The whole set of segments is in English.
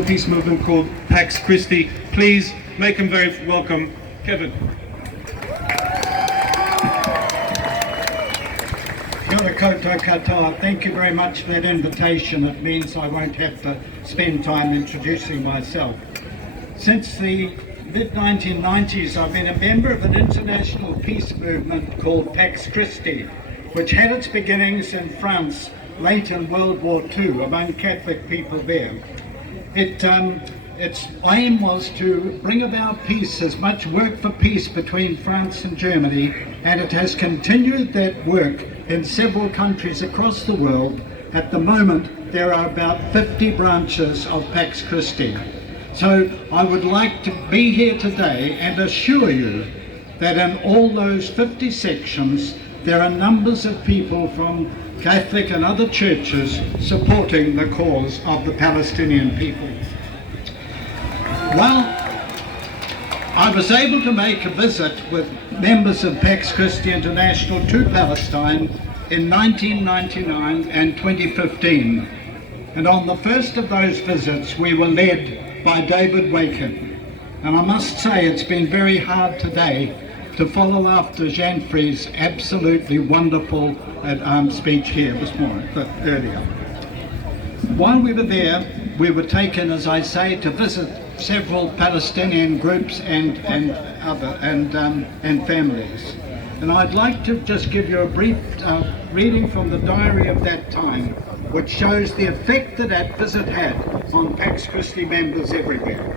peace movement called Pax Christi. Please make him very welcome. Kevin. Kia ora koutou katoa. Thank you very much for that invitation. It means I won't have to spend time introducing myself. Since the mid-1990s, I've been a member of an international peace movement called Pax Christi, which had its beginnings in France late in World War II among Catholic people there. Its aim was to bring about peace, as much work for peace between France and Germany, and it has continued that work in several countries across the world. At the moment, there are about 50 branches of Pax Christi. So I would like to be here today and assure you that in all those 50 sections, there are numbers of people from Catholic and other churches supporting the cause of the Palestinian people. Well, I was able to make a visit with members of Pax Christi International to Palestine in 1999 and 2015. And on the first of those visits, we were led by David Wakin. And I must say it's been very hard today to follow after Jean-Frie's absolutely wonderful speech here this morning, earlier. While we were there, we were taken, as I say, to visit several Palestinian groups and families. And I'd like to just give you a brief reading from the diary of that time, which shows the effect that visit had on Pax Christi members everywhere.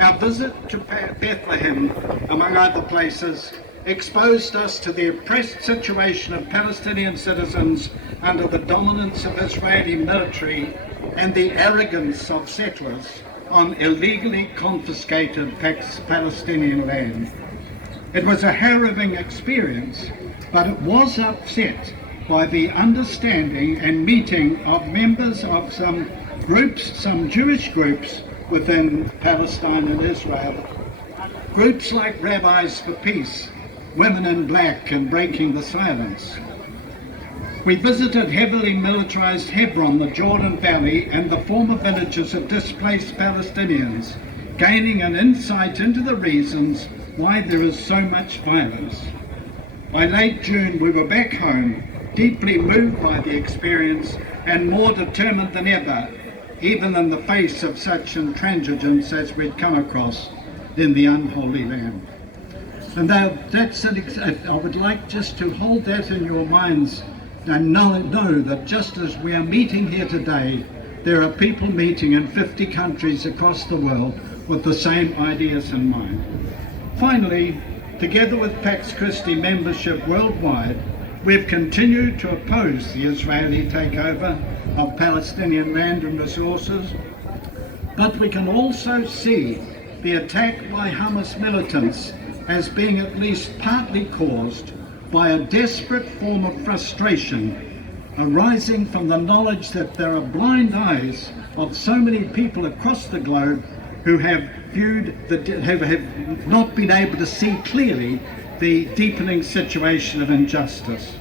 Our visit to Bethlehem, among other places, exposed us to the oppressed situation of Palestinian citizens under the dominance of Israeli military and the arrogance of settlers on illegally confiscated Palestinian land. It was a harrowing experience, but it was upset by the understanding and meeting of members of some groups, some Jewish groups within Palestine and Israel. Groups like Rabbis for Peace, Women in Black and Breaking the Silence. We visited heavily militarized Hebron, the Jordan Valley, and the former villages of displaced Palestinians, gaining an insight into the reasons why there is so much violence. By late June, we were back home, deeply moved by the experience and more determined than ever, even in the face of such intransigence as we'd come across in the unholy land. And I would like just to hold that in your minds and know that just as we are meeting here today, there are people meeting in 50 countries across the world with the same ideas in mind. Finally, together with Pax Christi membership worldwide, we've continued to oppose the Israeli takeover of Palestinian land and resources, but we can also see the attack by Hamas militants as being at least partly caused by a desperate form of frustration arising from the knowledge that there are blind eyes of so many people across the globe who have not been able to see clearly the deepening situation of injustice.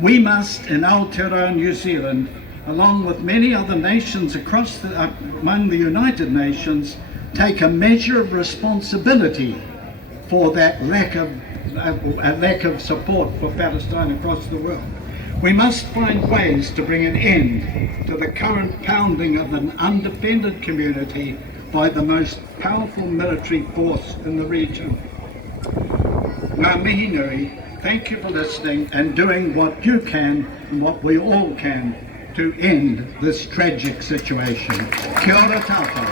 We must, in Aotearoa, New Zealand, along with many other nations among the United Nations, take a measure of responsibility for that lack of support for Palestine across the world. We must find ways to bring an end to the current pounding of an undefended community by the most powerful military force in the region. Ngā mihi nui, thank you for listening and doing what you can and what we all can to end this tragic situation. Kia ora tātou.